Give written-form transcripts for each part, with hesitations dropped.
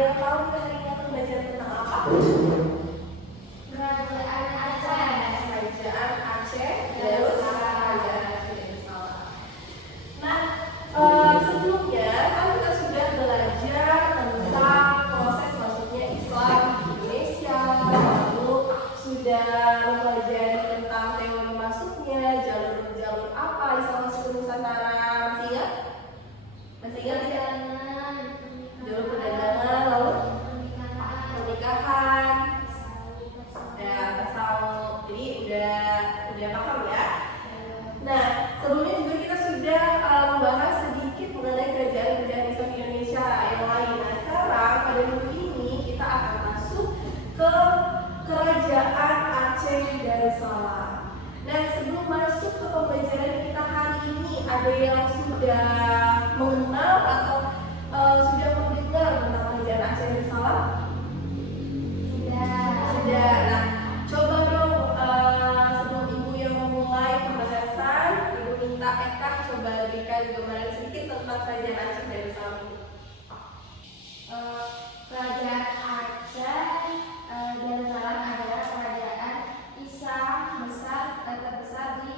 yang tahu kita hari ini akan belajar tentang apa? Kerajaan Aceh. Kerajaan Aceh Darussalam. Nah, sebelumnya kan kita sudah belajar tentang proses masuknya Islam di Indonesia, lalu sudah mempelajari tentang teori masuknya, jalur-jalur apa Islam masuk ke Nusantara. Masih ingat? Masih ingat ya? Jalur perdagangan, lalu pernikahan, dan tasawuf. Jadi udah paham ya. Nah, sebelumnya juga kita sudah membahas sedikit mengenai kerajaan-kerajaan Islam di Indonesia yang lain. Nah, sekarang pada minggu ini kita akan masuk ke Kerajaan Aceh Darussalam. Nah, sebelum masuk ke pembelajaran kita hari ini, ada yang sudah mengenal atau sudah mendengar tentang Kerajaan Aceh Darussalam? Sudah. Nah, coba dong sebelum Ibu yang memulai pembahasan, Ibu minta Eka coba berikan gambaran sedikit tentang Kerajaan Aceh Darussalam ini. Kerajaan Aceh Darussalam adalah kerajaan Islam besar terbesar di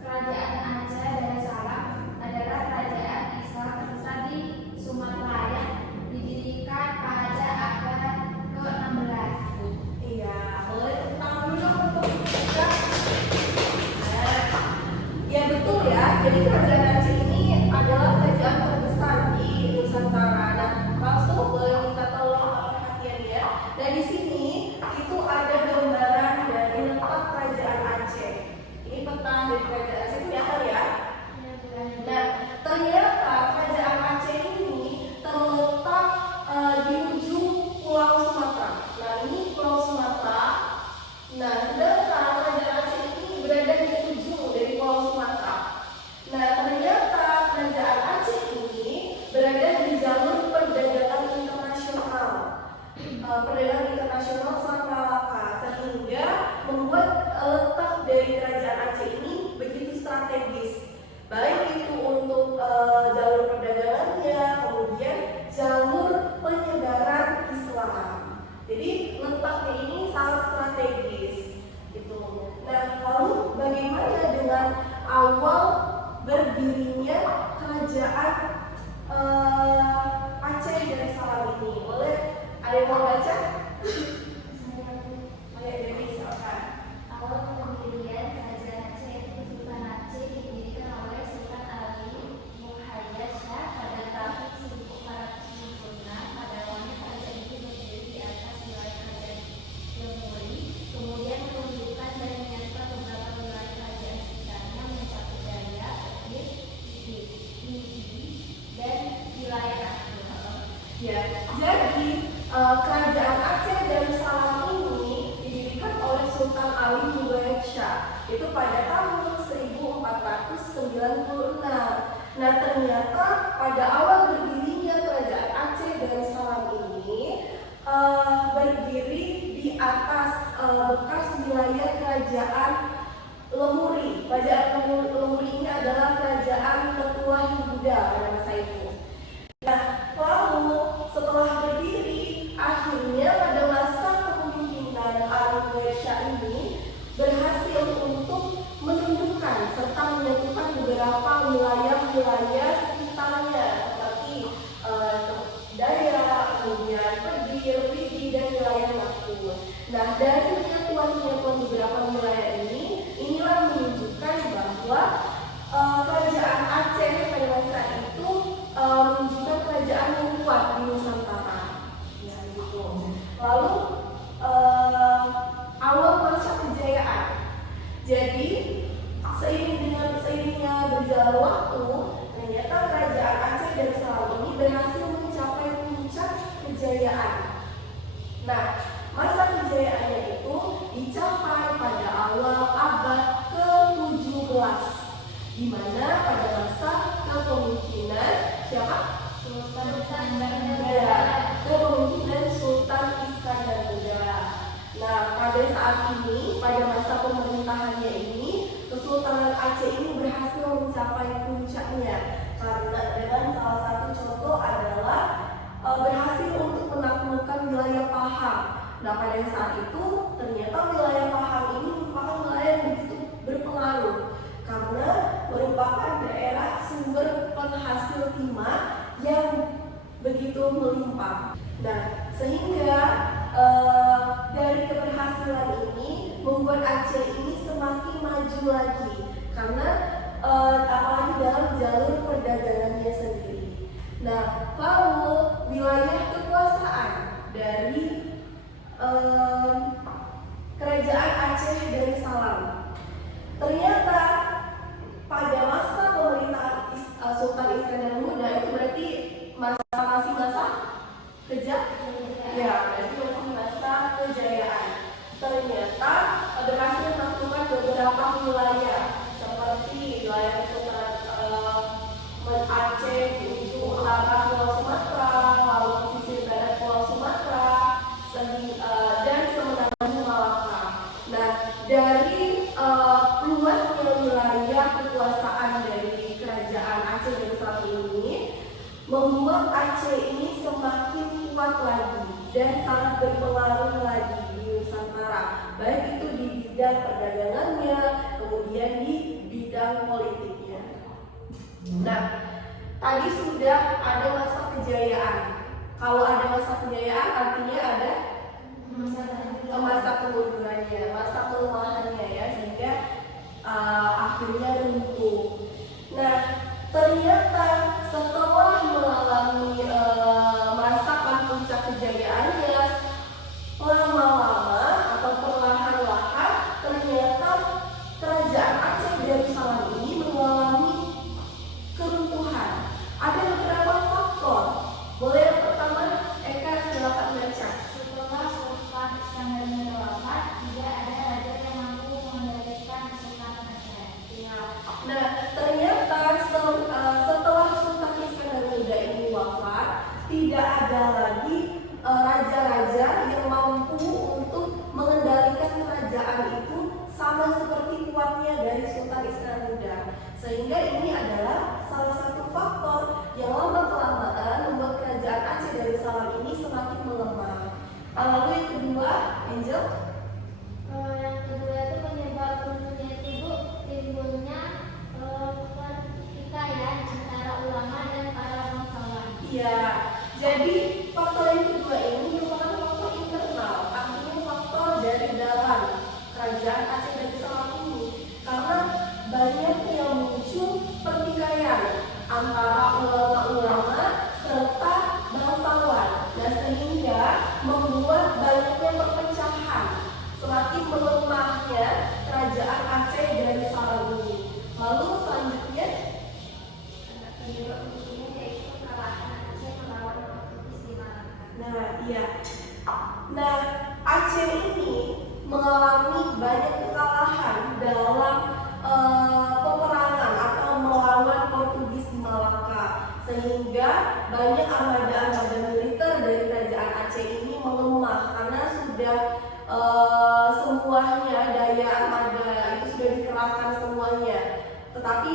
Kerajaan Aceh Darussalam adalah kerajaan Islam terbesar di Sumatera yang didirikan pada abad ke-16. Iya, boleh tentang dulu untuk kita. Ya betul ya. Jadi Kerajaan Aceh ini adalah kerajaan terbesar di Nusantara. Nah, langsung boleh minta tolong perhatiannya. Dan di sini itu ada gambaran dari letak Kerajaan Aceh. Ini peta dari Kerajaan Aceh kelihatan ya. Nah, ternyata Kerajaan Aceh ini terletak di ujung Pulau Sumatera. Nah, ini Pulau Sumatera. Nah, sedangkan Kerajaan Aceh ini berada di ujung dari Pulau Sumatera. Nah, ternyata Kerajaan Aceh ini berada di jalur perdagangan internasional. Perdagangan internasional sangat Malaka, sehingga membuat letak dari Kerajaan Aceh ini begitu strategis. Baik itu untuk jalur perdagangannya, kemudian jalur penyebaran Islam. Jadi letaknya ini sangat strategis, gitu. Nah, lalu bagaimana dengan awal berdirinya Kerajaan Aceh Darussalam ini? Boleh ada yang mau baca? Ayo, Dewi, silakan. Awal pendirian Kerajaan Aceh yaitu Sultan Aceh didirikan oleh Sultan Ali Muhayyad Shah pada tahun 1466. Pada awalnya kerajaan itu berdiri di atas wilayah kerajaan Lemuri, kemudian menunjukkan dan menyatukan beberapa wilayah kerajaan sekitarnya mencakup Dayak, Aktif, Pidi, dan wilayah Aceh. Ya, jadi Kerajaan Aceh Darussalam ini didirikan oleh Sultan Ali Muhayyad Shah itu pada tahun 1496. Nah, ternyata pada awal berdirinya Kerajaan Aceh Darussalam ini berdiri di atas bekas wilayah Kerajaan Lemuri. Kerajaan Lemuri ini adalah kerajaan ketua Buddha pada masa itu. Nah, lalu setelah berdiri, akhirnya pada masa kepemimpinan Ali Muhayyad Shah ini berhasil untuk menundukkan serta menyatukan beberapa wilayah-wilayah sekitarnya seperti Dayak, kemudian Pidi, dan wilayah Nakul. Nah, dari penyatuan beberapa wilayah ini, inilah menunjukkan bahwa Kerajaan Aceh pada masa itu menunjukkan kerajaan yang kuat di Nusantara. Ya, gitu. Lalu awal masa kejayaan. Jadi seiringnya berjalan waktu, ternyata Kerajaan Aceh Darussalam ini berhasil mencapai puncak kejayaan. Nah, masa kejayaannya itu dicapai pada awal abad ke-17, di mana pada masa kepemimpinan siapa? Sultan Kepemimpinan Sultan Iskandar Muda. Nah, pada saat ini, pada masa pemerintahannya ini, Kesultanan Aceh ini berhasil mencapai puncaknya. karena dengan salah satu contoh adalah berhasil untuk menaklukkan wilayah Pahang. Nah, pada saat itu ternyata wilayah Pahang ini merupakan wilayah yang begitu berpengaruh karena merupakan daerah sumber penghasil timah yang begitu melimpah. Nah, sehingga dari keberhasilan ini membuat Aceh ini semakin maju lagi karena apalagi dalam jalur perdagangannya sendiri. Nah, lalu wilayah kekuasaan dari Kerajaan Aceh Darussalam. Ternyata pada masa pemerintahan Sultan Iskandar Muda itu berarti masih masa ya, berarti masih masa kejayaan. Ternyata berhasil menaklukkan beberapa wilayah seperti wilayah Kesultanan Aceh di ujung utara Pulau Sumatera, lalu pesisir barat Pulau Sumatera, dan semenanjung Malaka. Nah, dari luasnya wilayah kekuasaan dari Kerajaan Aceh Darussalam ini membuat Aceh ini semakin kuat lagi dan sangat berpengaruh lagi di Nusantara, baik itu di bidang perdagangannya, kemudian di bidang politiknya. Nah, tadi sudah ada masa kejayaan. Kalau ada masa kejayaan artinya ada masa kemundurannya, masa pelemahannya ya, sehingga akhirnya runtuh. Nah, ternyata setelah mengalami merasakan puncak kejayaannya, lama-lama atau perlahan-lahan ternyata Kerajaan Aceh Darussalam ini mengalami keruntuhan. Ada beberapa faktor. Boleh yang pertama, Eka silakan baca. Setelah Sultan Iskandar Muda wafat, tidak ada raja yang mampu mengendalikan Kesultanan Aceh. Nah, ternyata setelah Sultan Iskandar Muda ini wafat, tidak ada lagi raja-raja yang mampu untuk mengendalikan kerajaan itu sama seperti kuatnya dari Sultan Iskandar Muda. Sehingga ini adalah salah satu faktor yang lama-kelamaan membuat Kerajaan Aceh Darussalam ini semakin melemah. Lalu yang kedua, Angel? Yang kedua itu penyebab runtuhnya itu timbulnya pertikaian antara ulama dan para bangsawan. Iya, jadi faktor yang kedua ini merupakan faktor internal, artinya faktor dari dalam Kerajaan Aceh Darussalam ini, karena banyak yang muncul pertikaian antara ulama-ulama serta bangsawan. Nah, sehingga membuat banyaknya perpecahan, semakin melemahnya Kerajaan Aceh Darussalam ini. Lalu selanjutnya Penyebab runtuhnya yaitu kekalahan Aceh melawan Portugis di Malaka. Nah, iya. Nah, Aceh ini mengalami banyak kekalahan dalam peperangan atau melawan Portugis di Malaka, sehingga banyak armada-armada militer dari Kerajaan Aceh ini melemah karena sudah semuanya daya armada itu sudah dikerahkan semuanya, tetapi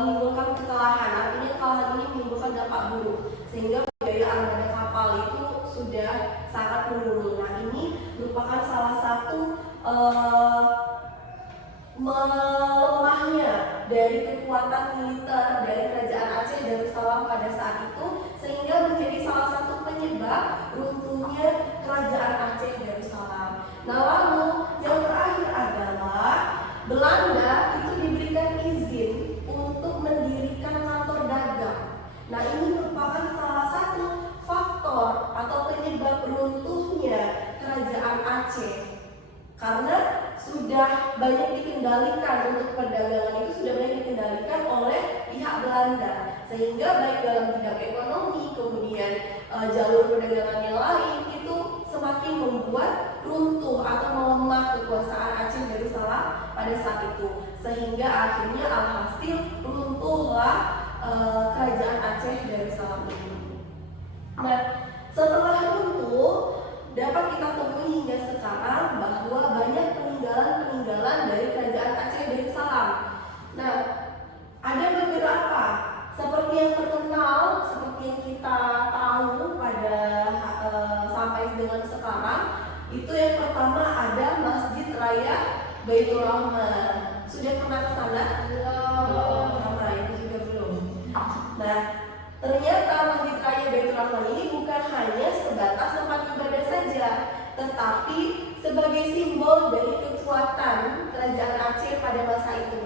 menimbulkan kekalahan. Artinya kekalahan ini menimbulkan dampak buruk, sehingga daya armada kapal itu sudah sangat menurun. Nah, ini merupakan salah satu melemahnya dari kekuatan militer dari Kerajaan Aceh Darussalam pada saat itu, sehingga menjadi salah satu penyebab runtuhnya Kerajaan Aceh Darussalam. Nah, lalu yang terakhir adalah Belanda itu diberikan izin untuk mendirikan kantor dagang. Nah, ini merupakan salah satu faktor atau penyebab runtuhnya Kerajaan Aceh, karena sudah banyak dikendalikan, untuk perdagangan itu sudah banyak dikendalikan oleh pihak Belanda, sehingga baik dalam bidang ekonomi, kemudian jalur perdagangan yang lain itu semakin membuat runtuh atau melemah kekuasaan Aceh Darussalam pada saat itu, sehingga akhirnya alhasil runtuhlah Kerajaan Aceh Darussalam ini. Nah, setelah runtuh dapat kita temui hingga sekarang bahwa banyak peninggalan-peninggalan dari Kerajaan Aceh Darussalam. Nah, ada beberapa seperti Baitur Rahman. Sudah pernah ke sana? Belum. Sama itu juga belum. Nah, ternyata Masjid Raya Baitur Rahman ini bukan hanya sebatas tempat ibadah saja, tetapi sebagai simbol dari kekuatan kerajaan Aceh pada masa itu.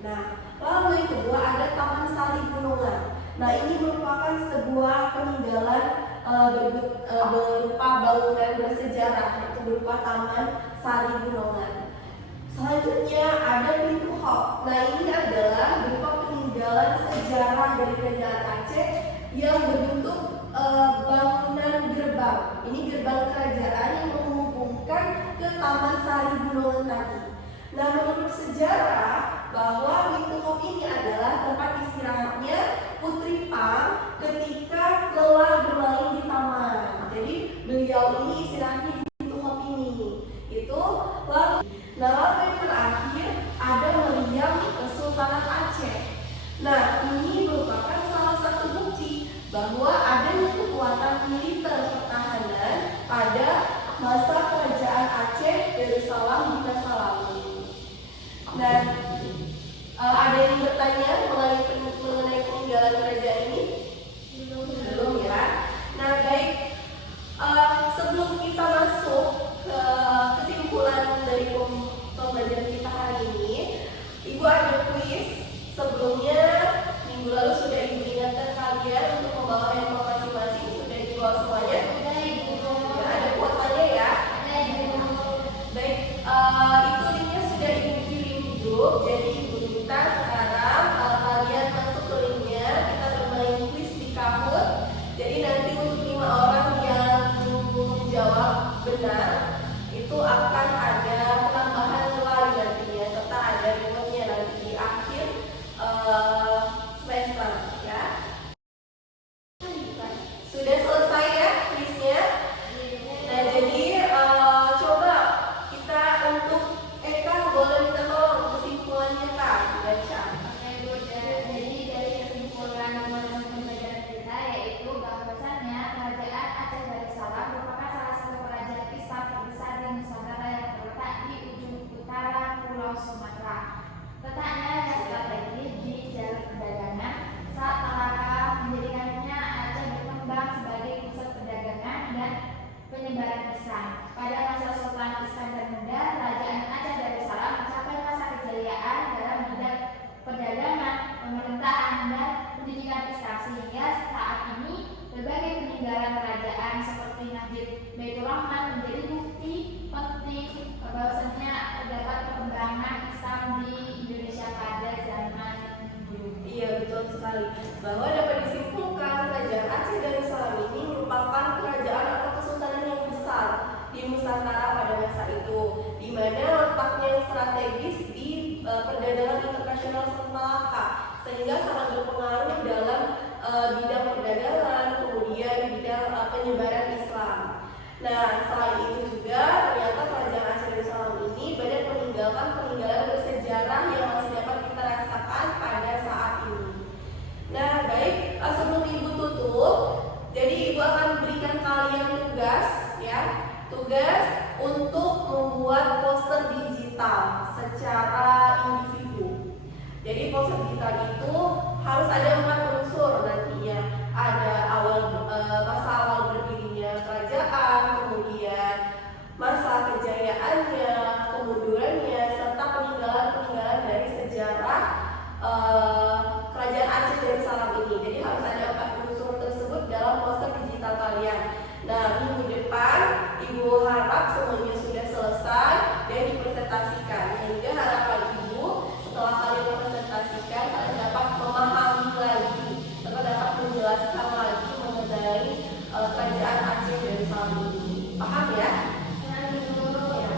Nah, lalu yang kedua ada Taman Sari Gunungan. Nah, ini merupakan sebuah peninggalan berupa bangunan bersejarah, yaitu berupa Taman Sari Gunungan. Selanjutnya ada Pintu Hok. Nah, ini adalah berupa peninggalan sejarah dari kerajaan Aceh yang berbentuk bangunan gerbang. Ini gerbang kerajaan yang menghubungkan ke Taman Sari Gunungan tadi. Nah, menurut sejarah bahwa Pintu Hok ini adalah tempat istirahatnya Putri Pang ketika lelah bermain di taman. Jadi beliau ini istirahatnya di Pintu Hok ini. Itu lalu. Nah, lalu yang terakhir ada Meriam Kesultanan Aceh. Nah, ini merupakan salah satu bukti bahwa adanya kekuatan militer pertahanan pada masa kerajaan Aceh Darussalam di masa lalu. Nah, ada yang bertanya mengenai peninggalan kerajaan ini? Belum ya. Nah, baik. Sebelum kita masuk ke kesimpulan dari pembelajaran kita hari ini, Ibu ada kuis. Sebelumnya minggu lalu sudah Ibu ingatkan kalian untuk membawa handphone masing-masing. Sudah dibawa semuanya? Sudah, Ibu. Ya, ada kuotanya ya. Ada, Ibu. Baik, itu linknya sudah Ibu kirim di grup. Jadi Ibu minta sekarang kalian masuk ke linknya. Kita bermain kuis di Kahoot. Jadi nanti untuk 5 orang yang menjawab benar itu akan ada penambahan nilai nantinya, serta ada rewardnya nanti di akhir semester ya. Sudah selesai ya kuisnya. Nah, jadi coba kita untuk Eka boleh minta tolong kesimpulannya Kak baca. Jadi dari kesimpulan pembelajaran kita yaitu bahwasannya kerajaan Aceh Darussalam merupakan salah satu kerajaan Islam terbesar di Nusantara yang terletak di ujung utara Pulau Sumatera. Letaknya yang strategis di jalur perdagangan saat Malaka menjadikannya Aceh berkembang sebagai pusat perdagangan dan penyebaran Islam. Pada masa Sultan Iskandar Muda, kerajaan Aceh Darussalam mencapai masa kejayaan dalam bidang perdagangan, pemerintahan, dan pendidikan Islam sehingga saat ini berbagai peninggalan kerajaan seperti Masjid Baitur Rahman menjadi bukti penting bahwasanya terdapat perkembangan Islam di Indonesia pada zaman dulu. Iya, betul sekali. Bahwa dapat disimpulkan kerajaan Aceh Darussalam ini merupakan kerajaan atau kesultanan yang besar di Nusantara pada masa itu, di mana letaknya yang strategis di perdagangan internasional Selat Malaka, sehingga sangat berpengaruh dalam bidang perdagangan, kemudian bidang penyebaran Islam. Nah, selain itu juga ternyata kerajaan Aceh Darussalam ini banyak meninggalkan peninggalan bersejarah yang masih dapat kita rasakan pada saat ini. Nah, baik, sebelum Ibu tutup, jadi Ibu akan berikan kalian tugas ya, tugas untuk membuat poster digital secara individu. Jadi poster digital itu harus ada 4 unsur nantinya. Ada masa awal berdirinya kerajaan, kemudian masa kejayaannya, kemundurannya, serta peninggalan-peninggalan dari sejarah kerajaan Aceh Darussalam ini. Jadi harus ada 4 unsur tersebut dalam poster digital kalian. Nah, minggu depan Ibu harap semuanya sudah selesai dan dipresentasikan, sehingga harapan Ibu setelah kalian presentasikan kalian dapat memahami lagi, serta dapat menjelaskan lagi mengenai kerajaan Aceh Darussalam ini. Paham ya? Ya.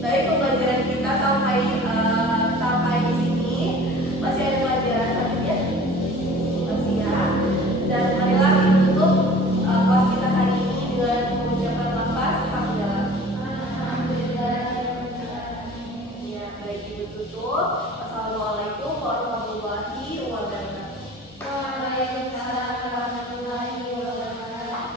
Baik, pembelajaran kita sampai di sini. Masih ada pelajaran selanjutnya? Masih ya. Dan marilah kita tutup kelas kita hari ini dengan mengucapkan lafaz hamdalah. Ya, baik, Ibu tutup.